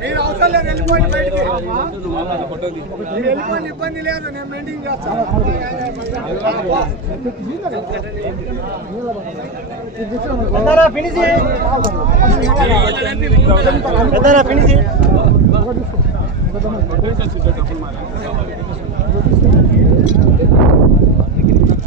మీరు అవసరం లేదు వెళ్ళిపోండి బయటికి మీరు వెళ్ళిపోండి ఇబ్బంది లేదు నేను మెయింటైన్ చేస్తాను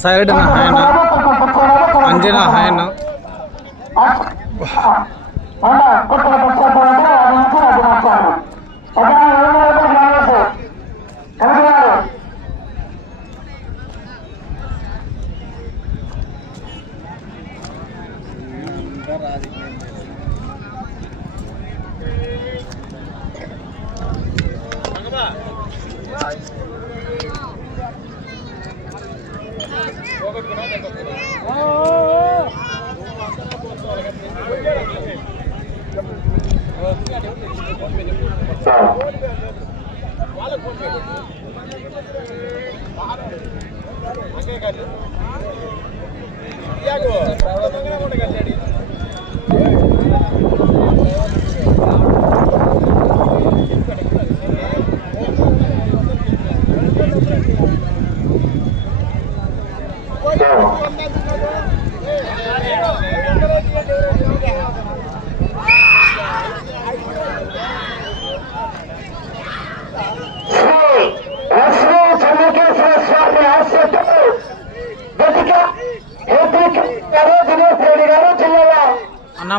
సైడ్ హాయన అంజనా హాయన రాజకీయం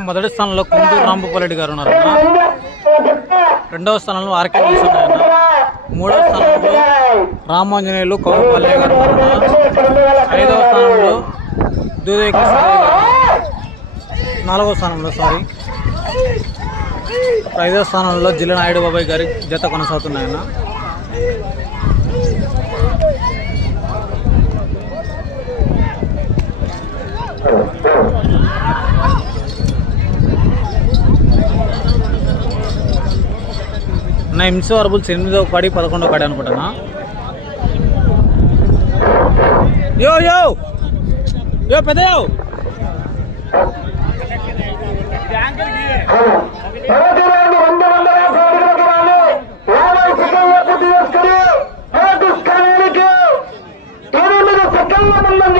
మొదటి స్థానంలో కుందూరు రాంభూపారెడ్డి గారు ఉన్నారన్న రెండవ స్థానంలో ఆర్కే ఉన్నాయన్న మూడవ స్థానంలో రామాంజనేయులు కౌరపల్లి గారు ఐదవ స్థానంలో దూదేకి నాలుగవ స్థానంలో సారీ ఐదవ స్థానంలో జిల్లా నాయుడు బాబాయ్ గారి జత కొనసాగుతున్నాయన్న. ఎంసీ అరబుల్స్ ఎనిమిదో పడి పదకొండో పడి అనుకుంటున్నా. యో యో! యో పెద్ద సెకండ్ల ముందంజ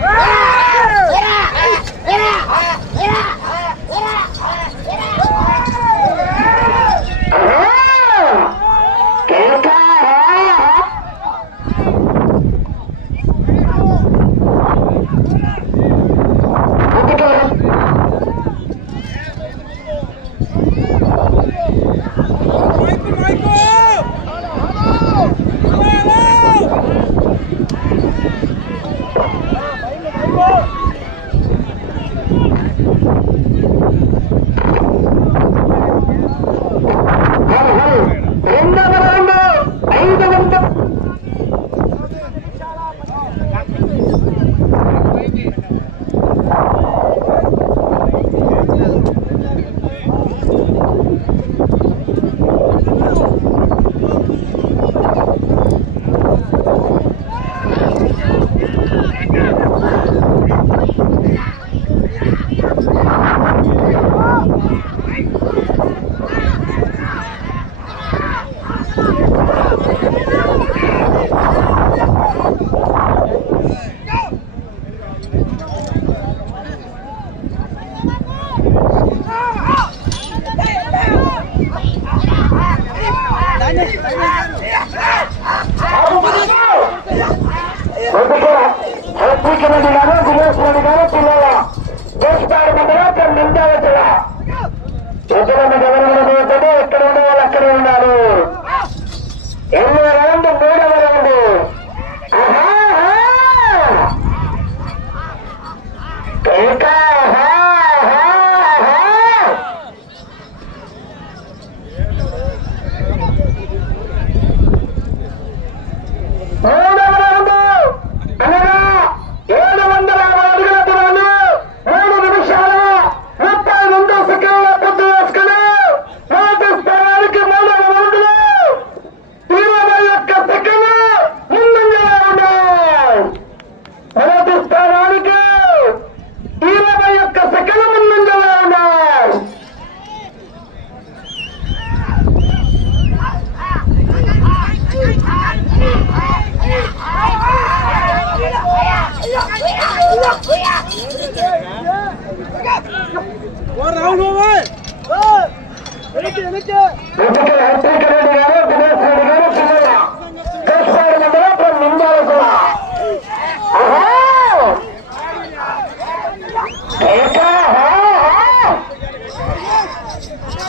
아!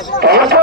Vamos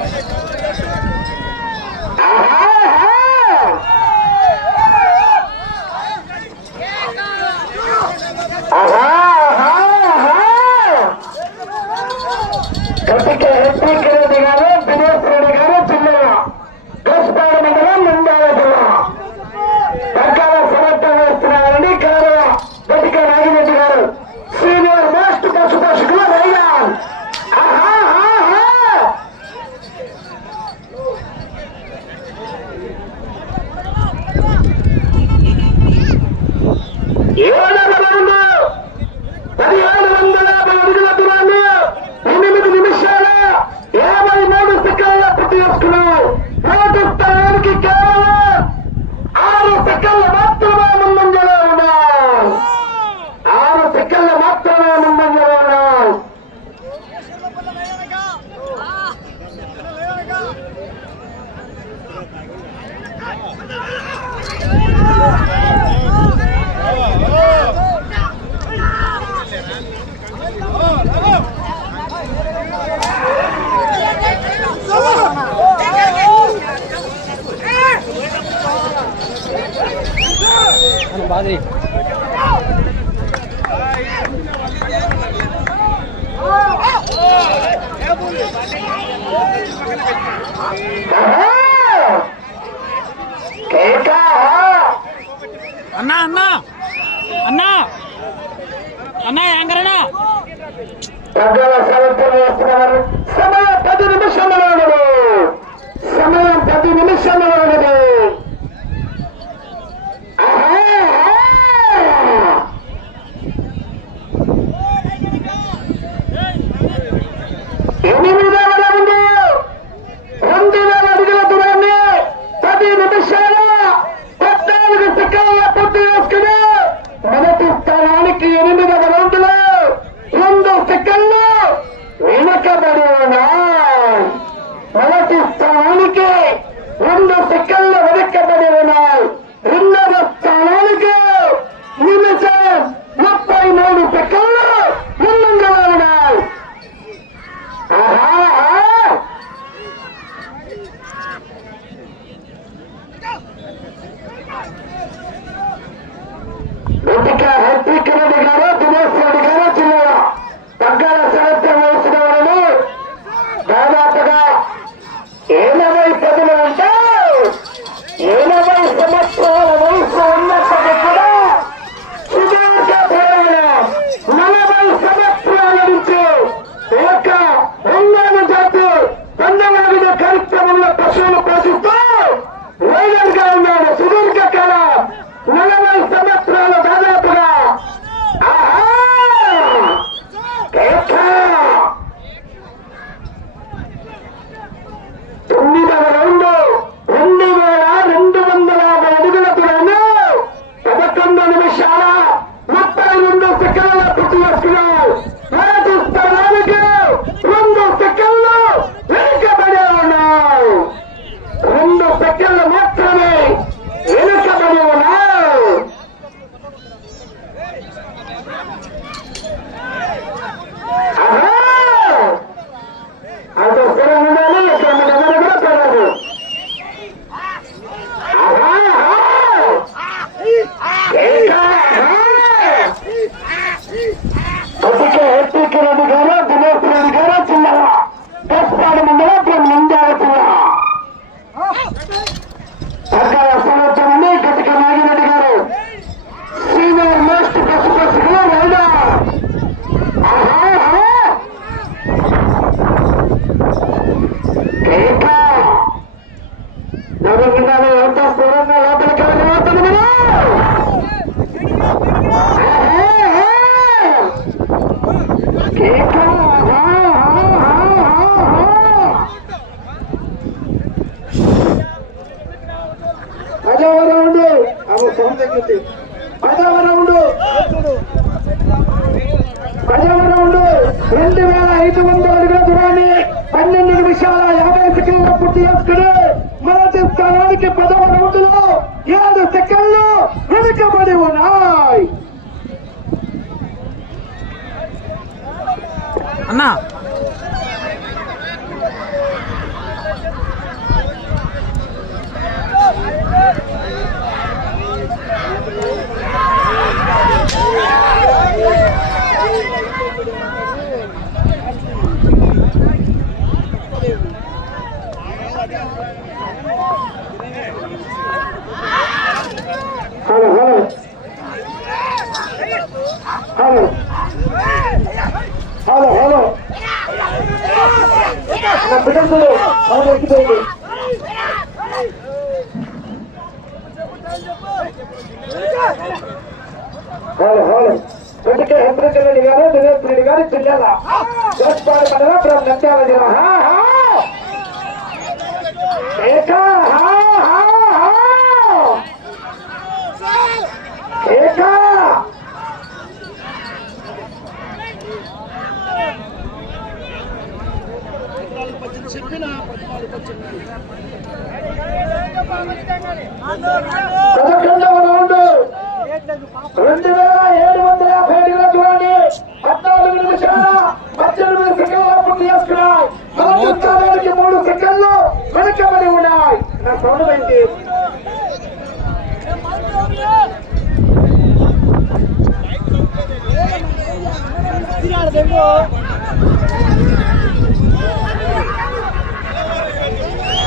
Bye. అన్నా అన్నా. అన్నా. అన్నా యాంకరనా సమయం పది నిమిషములు సమయం పది నిమిషములు dari చెప్పిన రెండు వేల ఏడు వందల యాభై అడుగుల చూడండి పద్నాలుగు నిమిషాల పద్దెనిమిది సెకండ్ల పూర్తి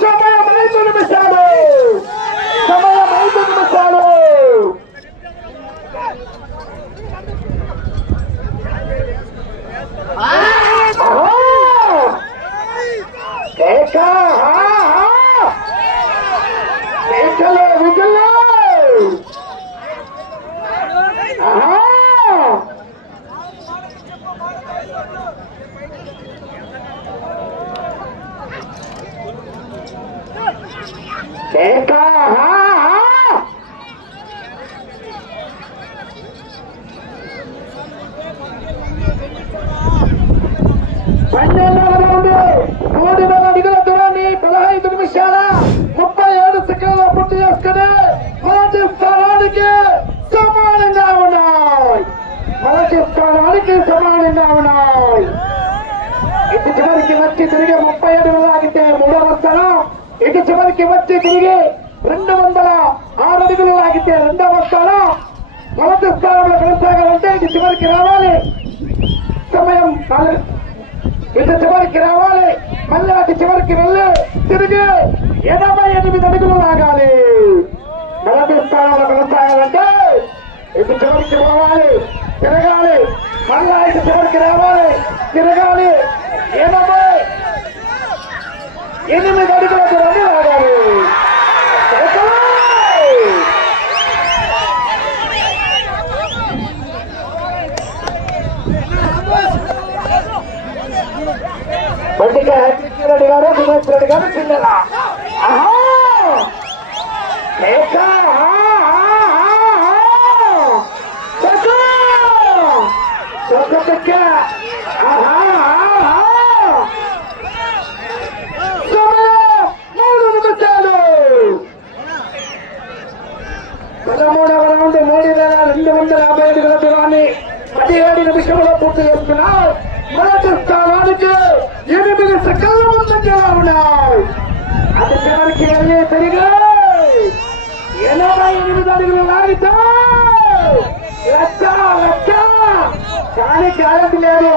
సమయం ఐదు నిమిషాలు సమయం ఐదు నిమిషాలు కేకా కేకలే విజుల్లో ఆహా కేకా పన్నెండవ రౌండ్ మూడు వేల అడుగుల దూరాన్ని పదహైదు నిమిషాల ముప్పై ఏడు సెకండ్ల పూర్తి చేసుకుని మొదటి స్థానానికి సమానంగా ఉన్నాయి మొదటి స్థానానికి సమానంగా ఉన్నాయి ఇటు చివరికి వచ్చి తిరిగి ముప్పై ఏడు లాగితే మూడవ స్థానం ఇటు చివరికి వచ్చి తిరిగి రెండు వందల ఆరు అడుగులు లాగితే రెండవ స్థానం మొదటి స్థానంలో కొనసాగాలంటే ఇటు చివరికి రావాలి. సమయం ఇటు చివరికి రావాలి. మళ్ళీ అటు చివరికి వెళ్ళి తిరిగి ఎనభై ఎనిమిది అడుగులు లాగాలి మొదటి స్థానంలో కొనసాగాలంటే ఇటు చివరికి రావాలి. తిరగాలి. మళ్ళా ఇటు చివరికి రావాలి. తిరగాలి. ఎనభై ఎనిమిది అడుగుల దూరాన్ని లాగాలి ఎక్కడే? బండిగా హరికృష్ణ రెడ్డి గారు దినేష్ రెడ్డి గారు పిల్లల ఆహా! కేక చెక్క! ఆహా! ఆహా! సమయం మూడు నిమిషాలు పదమూడవ రౌండ్ మూడు వేల రెండు వందల యాభై ఐదు గల దూరాన్ని పదిహేడు నిమిషంలో పూర్తి చేస్తున్నారు మొదటి స్థానానికి ఎనిమిది సెకండ్ల ముందంజలో ఉన్నాయి అది చివరికి వెళ్ళి తిరిగి ఎనభై ఎనిమిది అడుగులు లాగితే లక్ష లక్ష కానీ గ్యారెంటీ లేదు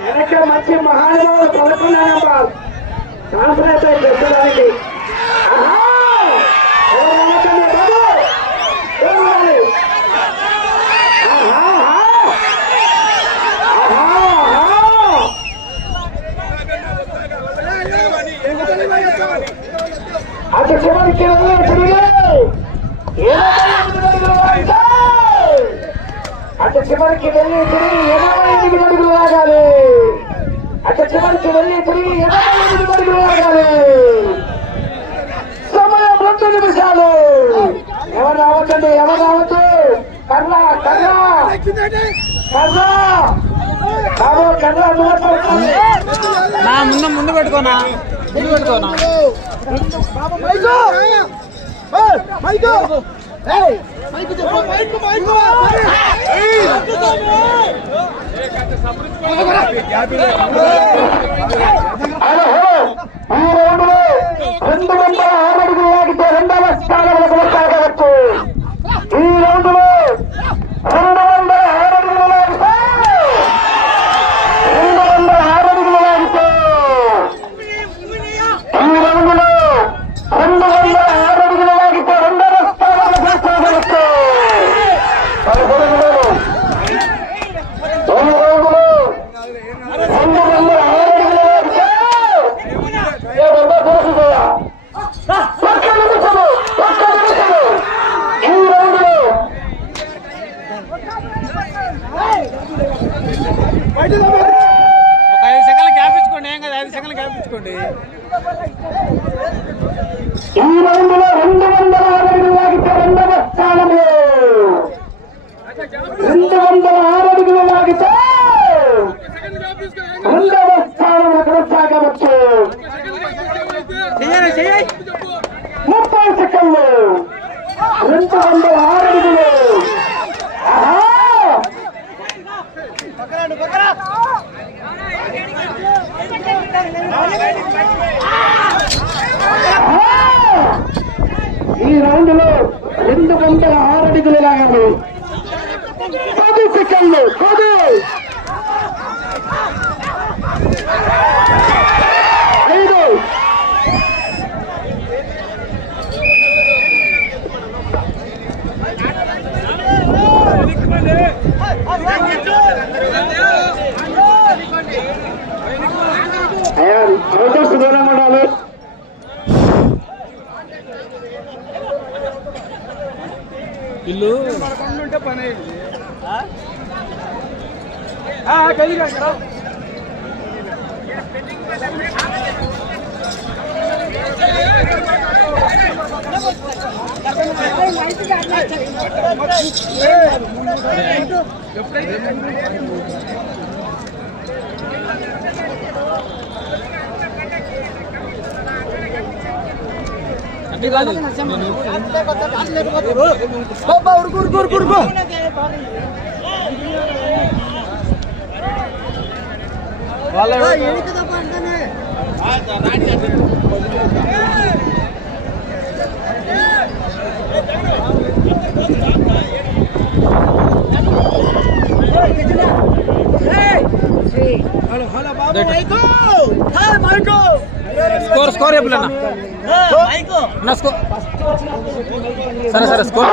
వెనక మంచి మహానుభావులు పదకొండు నెంబర్ కాన్ఫరెన్స్ అయితే పెట్టడానికి ఆహా! అటు చివరికి వెళ్ళి తిరిగి ఎనభై ఎనిమిది అడుగులు చివరికి వెళ్ళి తిరిగి ఎనిమిది అడుగులు చివరికి వెళ్ళి తిరిగి ఎనిమిది అడుగులు సమయం రెండు నిమిషాలు ఎవరు రావద్దండి ఎవరు రావద్దు కర్రా కర్రా కర్రా బాబు కర్ర నా ముందు ముందు పెట్టుకోనా? ముందు పెట్టుకోనా? రెండు వందల ఆరు అడుగులు లాగితే రెండవ స్థానంలో ¡Ah, qué diga, carajo! Hey! ಹುಡುಗ ಹುಡುಗ ಹುಡುಗ Hey! Hello, hello, Babu! Michael! Hey, Michael! Score score చెప్పలేనా సరే సరే స్కోర్.